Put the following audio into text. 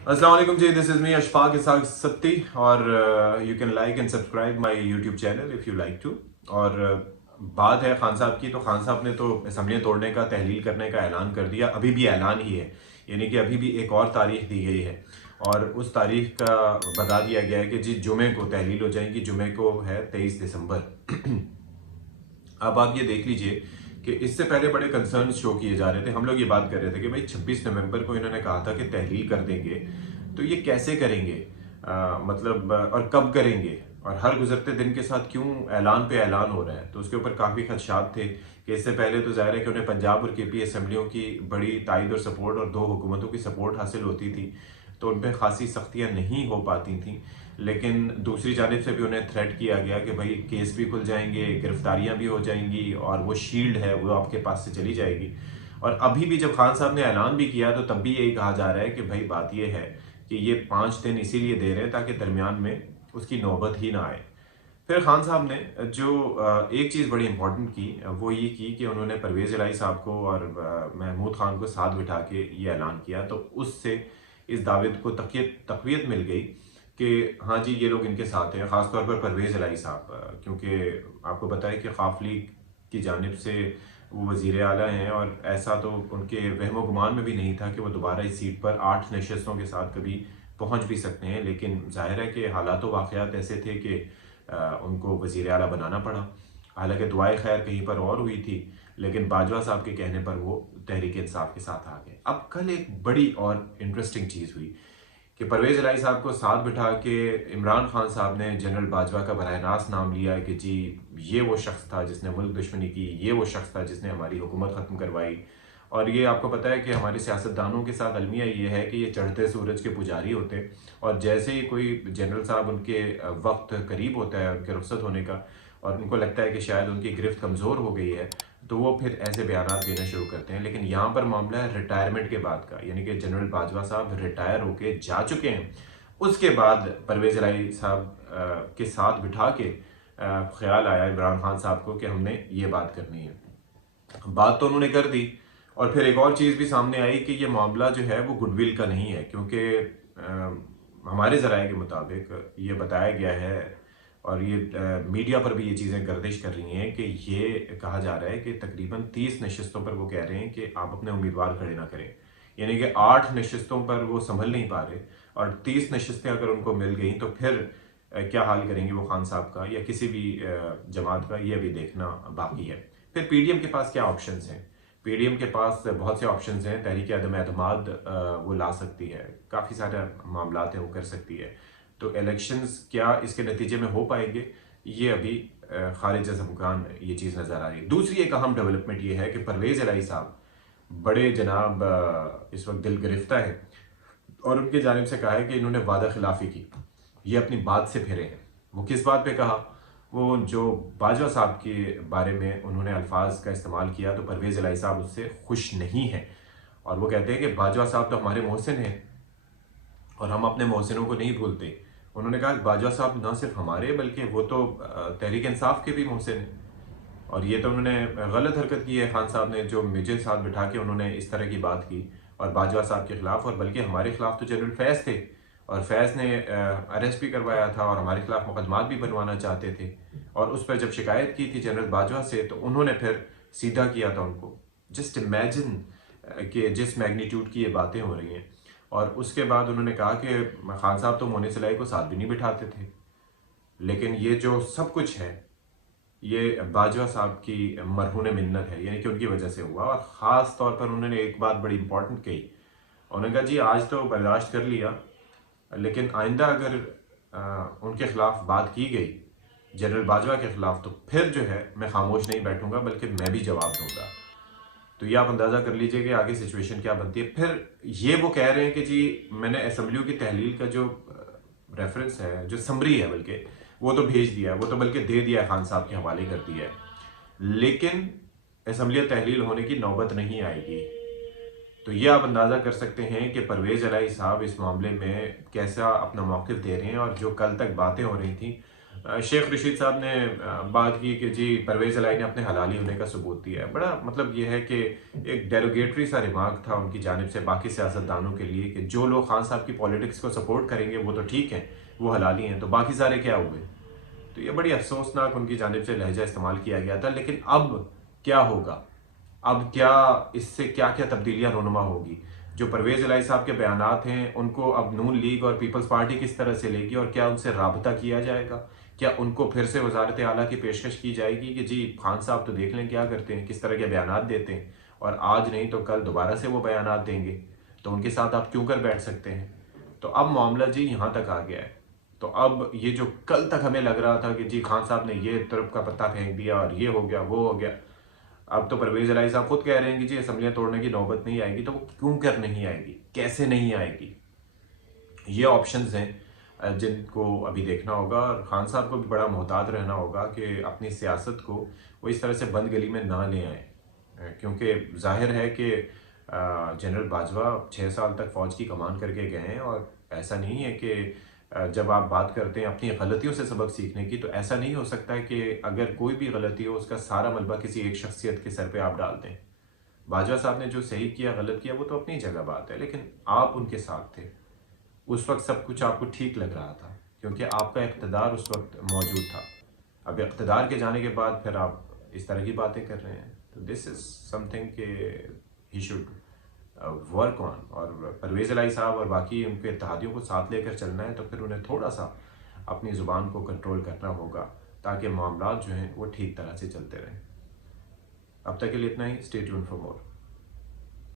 अस्सलाम वालेकुम जी, this is me Ashfaq Ishaq Satti और you can like and subscribe my YouTube channel if you like to. और बात है खान साहब की, तो खान साहब ने तो असम्बलियाँ तोड़ने का, तहलील करने का ऐलान कर दिया। अभी भी ऐलान ही है, यानी कि अभी भी एक और तारीख दी गई है और उस तारीख का बता दिया गया है कि जी जुमे को तहलील हो जाएगी। जुमे को है 23 दिसंबर। अब आप ये देख लीजिए कि इससे पहले बड़े कंसर्न शो किए जा रहे थे। हम लोग ये बात कर रहे थे कि भाई 26 नवंबर को इन्होंने कहा था कि तहलील कर देंगे, तो ये कैसे करेंगे, मतलब और कब करेंगे, और हर गुजरते दिन के साथ क्यों ऐलान पे ऐलान हो रहा है। तो उसके ऊपर काफ़ी खदशात थे कि इससे पहले तो ज़ाहिर है कि उन्हें पंजाब और केपी असम्बलियों की बड़ी तायद और सपोर्ट और दो हुकूमतों की सपोर्ट हासिल होती थी, तो उन पर खासी सख्तियाँ नहीं हो पाती थी। लेकिन दूसरी जानिब से भी उन्हें थ्रेट किया गया कि भाई केस भी खुल जाएंगे, गिरफ्तारियां भी हो जाएंगी और वो शील्ड है वो आपके पास से चली जाएगी। और अभी भी जब खान साहब ने ऐलान भी किया तो तब भी यही कहा जा रहा है कि भाई बात ये है कि ये 5 दिन इसीलिए दे रहे हैं ताकि दरमियान में उसकी नौबत ही ना आए। फिर खान साहब ने जो एक चीज़ बड़ी इंपॉर्टेंट की, वो ये की कि उन्होंने परवेज़ इलाही साहब को और महमूद खान को साथ बिठा के ये ऐलान किया, तो उससे इस दावे को तक़वियत मिल गई कि हाँ जी ये लोग इनके साथ हैं। ख़ासतौर पर परवेज़ इलाही साहब, क्योंकि आपको पता है कि काफ लीग की जानिब से वो वज़ीर आला हैं और ऐसा तो उनके वहमो गुमान में भी नहीं था कि वो दोबारा इस सीट पर 8 नशस्तों के साथ कभी पहुँच भी सकते हैं। लेकिन ज़ाहिर है कि हालात व वाक़यात ऐसे थे कि उनको वज़ीर आला बनाना पड़ा। हालांकि दुआए खैर कहीं पर और हुई थी, लेकिन बाजवा साहब के कहने पर वो तहरीक इंसाफ के साथ आ गए। अब कल एक बड़ी और इंटरेस्टिंग चीज़ हुई कि परवेज़ इलाही साहब को साथ बिठा के इमरान खान साहब ने जनरल बाजवा का बराह रास्त नाम लिया कि जी ये वो शख्स था जिसने मुल्क दुश्मनी की, ये वो शख्स था जिसने हमारी हुकूमत ख़त्म करवाई। और ये आपको पता है कि हमारे सियासतदानों के साथ अलमिया ये है कि ये चढ़ते सूरज के पुजारी होते हैं, और जैसे ही कोई जनरल साहब उनके वक्त करीब होता है उनके रुखसत होने का और उनको लगता है कि शायद उनकी गिरफ्त कमज़ोर हो गई है, तो वो फिर ऐसे बयान देना शुरू करते हैं। लेकिन यहाँ पर मामला है रिटायरमेंट के बाद का, यानी कि जनरल बाजवा साहब रिटायर होके जा चुके हैं। उसके बाद परवेज़ इलाही साहब के साथ बिठा के ख्याल आया इमरान खान साहब को कि हमने ये बात करनी है। बात तो उन्होंने कर दी, और फिर एक और चीज़ भी सामने आई कि ये मामला जो है वो गुडविल का नहीं है, क्योंकि हमारे ज़राए के मुताबिक ये बताया गया है और ये मीडिया पर भी ये चीज़ें गर्दिश कर रही हैं कि ये कहा जा रहा है कि तकरीबन 30 नशस्तों पर वो कह रहे हैं कि आप अपने उम्मीदवार खड़े ना करें। यानी कि 8 नशस्तों पर वो संभल नहीं पा रहे, और 30 नशस्तें अगर उनको मिल गई तो फिर क्या हाल करेंगे वो खान साहब का या किसी भी जमात का, ये अभी देखना बाकी है। फिर पीडीएम के पास क्या ऑप्शंस हैं? पीडीएम के पास बहुत से ऑप्शंस हैं। तहरीक अदम एतमाद वो ला सकती है, काफ़ी सारे मामलात हैं वो कर सकती है। तो इलेक्शंस क्या इसके नतीजे में हो पाएंगे, ये अभी खारिज अज़मुकान ये चीज़ नज़र आ रही है। दूसरी एक अहम डेवलपमेंट ये है कि परवेज़ इलाही साहब बड़े जनाब इस वक्त दिल गिरफ्ता है, और उनकी जानिब से कहा है कि इन्होंने वादा खिलाफी की, ये अपनी बात से फिरे हैं। वो किस बात पे कहा? वो जो बाजवा साहब के बारे में उन्होंने अल्फाज का इस्तेमाल किया, तो परवेज़ इलाही साहब उससे खुश नहीं हैं, और वो कहते हैं कि बाजवा साहब तो हमारे मोहसिन हैं और हम अपने मोहसिनों को नहीं भूलते। उन्होंने कहा कि बाजवा साहब ना सिर्फ हमारे बल्कि वो तो तहरीक इंसाफ के भी मोहसिन हैं। और ये तो उन्होंने गलत हरकत की है खान साहब ने, जो मुझे साथ बिठा के उन्होंने इस तरह की बात की और बाजवा साहब के खिलाफ, और बल्कि हमारे खिलाफ तो जनरल फैज़ थे और फैज़ ने अरेस्ट भी करवाया था और हमारे खिलाफ मुकदमात भी बनवाना चाहते थे। और उस पर जब शिकायत की थी जनरल बाजवा से, तो उन्होंने फिर सीधा किया था उनको। जस्ट इमेजिन कि जिस मैग्नीट्यूड की ये बातें हो रही हैं। और उसके बाद उन्होंने कहा कि खान साहब तो मोनी सलाई को साथ भी नहीं बिठाते थे, लेकिन ये जो सब कुछ है ये बाजवा साहब की मरहून मिन्नत है, यानी कि उनकी वजह से हुआ। और ख़ास तौर पर उन्होंने एक बात बड़ी इंपॉर्टेंट कही, उन्होंने कहा जी आज तो बर्दाश्त कर लिया, लेकिन आइंदा अगर उनके खिलाफ बात की गई जनरल बाजवा के खिलाफ, तो फिर जो है मैं खामोश नहीं बैठूंगा बल्कि मैं भी जवाब दूंगा। तो ये आप अंदाज़ा कर लीजिए कि आगे सिचुएशन क्या बनती है। फिर ये वो कह रहे हैं कि जी मैंने असम्बलियों की तहलील का जो रेफरेंस है, जो समरी है, बल्कि वो तो भेज दिया है, वो तो बल्कि दे दिया है, खान साहब के हवाले कर दिया है, लेकिन असम्बलियाँ तहलील होने की नौबत नहीं आएगी। तो ये आप अंदाज़ा कर सकते हैं कि परवेज़ इलाही साहब इस मामले में कैसा अपना मौक़िफ़ दे रहे हैं। और जो कल तक बातें हो रही थी शेख रशीद साहब ने बात की कि जी परवेज़ इलाही ने अपने हलाली होने का सबूत दिया है। बड़ा मतलब ये है कि एक डेरोगेटरी सा रिमार्क था उनकी जानिब से बाकी सियासतदानों के लिए कि जो लोग खान साहब की पॉलिटिक्स को सपोर्ट करेंगे वो तो ठीक हैं, वो हलाली हैं, तो बाकी सारे क्या हुए? तो ये बड़ी अफसोसनाक उनकी जानिब से लहजा इस्तेमाल किया गया था। लेकिन अब क्या होगा? अब क्या इससे क्या-क्या तब्दीलियाँ रूनुमा होगी? जो परवेज़ इलाही साहब के बयानात हैं, उनको अब नून लीग और पीपल्स पार्टी किस तरह से लेगी और क्या उनसे राबता किया जाएगा? क्या उनको फिर से वज़ारत आला की पेशकश की जाएगी कि जी खान साहब तो देख लें क्या करते हैं, किस तरह के बयानात देते हैं और आज नहीं तो कल दोबारा से वो बयानात देंगे, तो उनके साथ आप क्यों कर बैठ सकते हैं? तो अब मामला जी यहाँ तक आ गया है। तो अब ये जो कल तक हमें लग रहा था कि जी खान साहब ने ये तुरप का पत्ता फेंक दिया और ये हो गया, वो हो गया, अब तो परवेज़ इलाही साहब खुद कह रहे हैं कि जी असम्बलियाँ तोड़ने की नौबत नहीं आएगी, तो वो क्यों कर नहीं आएगी? कैसे नहीं आएगी? ये ऑप्शंस हैं जिनको अभी देखना होगा और खान साहब को भी बड़ा मोहतात रहना होगा कि अपनी सियासत को वो इस तरह से बंद गली में ना ले आए, क्योंकि जाहिर है कि जनरल बाजवा 6 साल तक फ़ौज की कमान करके गए हैं और ऐसा नहीं है कि जब आप बात करते हैं अपनी गलतियों से सबक सीखने की, तो ऐसा नहीं हो सकता है कि अगर कोई भी गलती हो उसका सारा मलबा किसी एक शख्सियत के सर पे आप डाल दें। बाजवा साहब ने जो सही किया गलत किया वो तो अपनी जगह बात है, लेकिन आप उनके साथ थे, उस वक्त सब कुछ आपको ठीक लग रहा था क्योंकि आपका इक़्तिदार उस वक्त मौजूद था। अब इक़्तिदार के जाने के बाद फिर आप इस तरह की बातें कर रहे हैं, तो दिस इज़ समथिंग कि ही शुड वर्क ऑन। और परवेज़ इलाही साहब और बाकी उनके इत्तेहादियों को साथ लेकर चलना है तो फिर उन्हें थोड़ा सा अपनी ज़ुबान को कंट्रोल करना होगा ताकि मामलात जो हैं वो ठीक तरह से चलते रहें। अब तक के लिए इतना ही। Stay tuned for more.